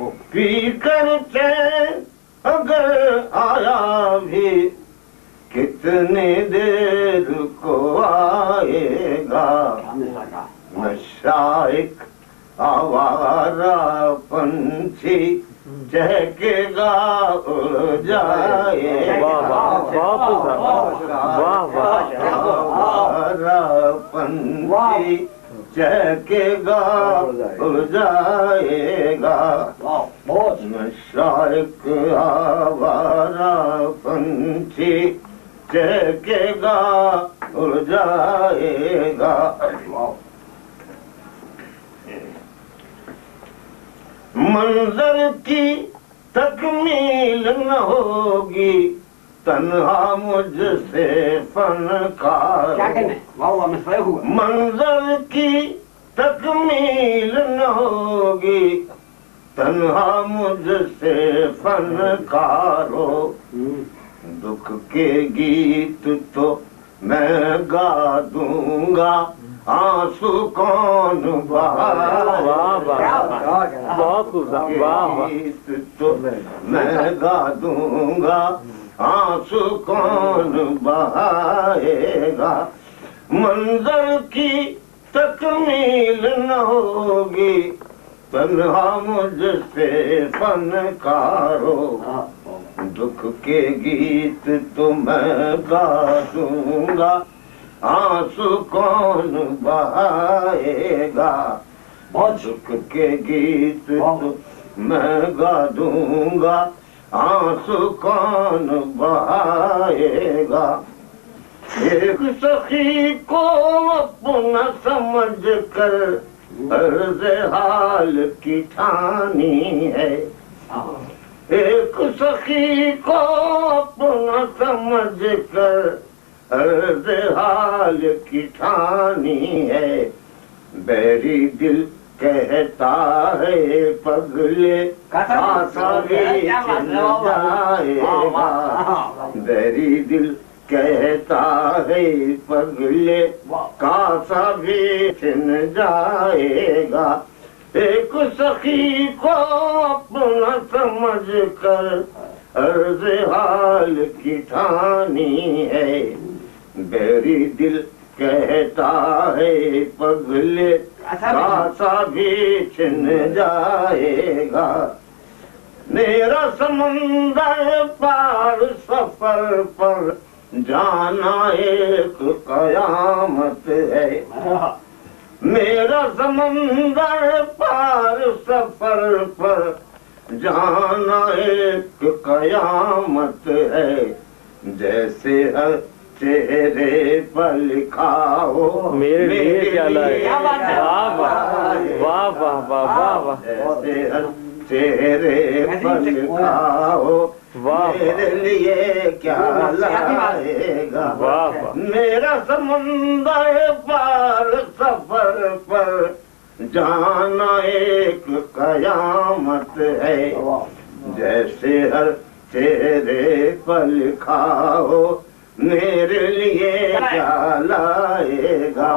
P कर चैन अगर आया भी कितनी देर को आएगा। नशा एक आवारा पंछी चहकेगा उड़ जाएगा। आवारा पंछी चहकेगा उड़ जाएगा। नशा एक आवारा पंछी चहकेगा उड़ जाएगा। मंजर की तकमील न होगी तन्हा मुझसे फनकार। मंजर की तकमील न होगी तन्हा मुझसे फनकारो। दुख के गीत तो मैं गा दूंगा आंसू कौन गीत तो मैं गा दूंगा आंसू कौन बहाएगा। मंजर की तकमील न होगी तन्हा मुझसे फनकारो। दुख के गीत तो मैं गा दूंगा आंसू कौन बहाएगा। दुख के गीत तो मैं गा दूंगा आंसू कौन बहाएगा। एक सखी को अपना समझ कर अर्ज़ हाल की ठानी है। एक सखी को अपना समझ कर अर्ज़ हाल की ठानी है। बैरी दिल कहता है पगले कासा बेचन जाएगा। बैरी दिल कहता है पगले कासा बेचन जाएगा। एक सखी को अपना समझ कर अर्ज़ हाल की ठानी है। बैरी दिल कहता है पगले कासा बेचन जाएगा। मेरा समंदर पार सफर पर जाना एक कयामत है। मेरा समंदर पार सफर पर जाना एक कयामत है। जैसे हर चेहरे पर लिखा हो मेरे लिए क्या लाए। वाह वाह वाह वाह वाह। जैसे हर चेहरे पर लिखा हो मेरे लिए क्या लाएगा। मेरा समुंदर पार सफर पर जाना एक कयामत है। जैसे हर चेहरे पर लिखा हो मेरे लिए क्या लाएगा।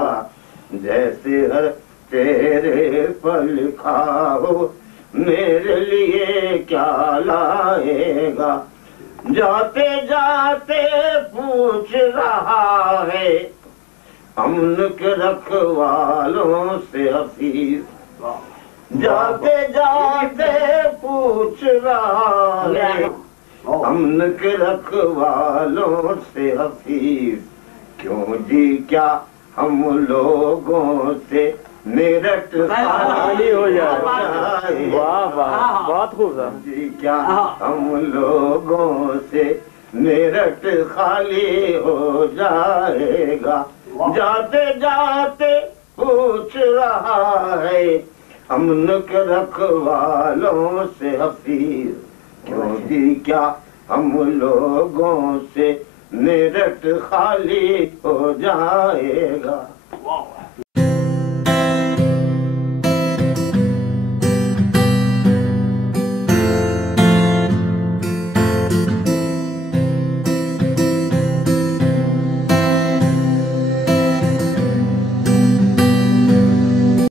जैसे हर चेहरे पर लिखा हो मेरे लिए क्या लाएगा। जाते जाते पूछ रहा है अमन के रखवालों से हफीज। जाते जाते पूछ रहा है अमन के रखवालों से हफीज। क्यों जी क्या हम लोगों से मेरठ खाली हो जाए। वाह वाह बहुत खूब जी क्या हम लोगों से मेरठ खाली हो जाएगा। जाते जाते पूछ रहा है अमन के रखवालों से हफीज। क्यों जी क्या हम लोगों से मेरठ खाली हो जाएगा।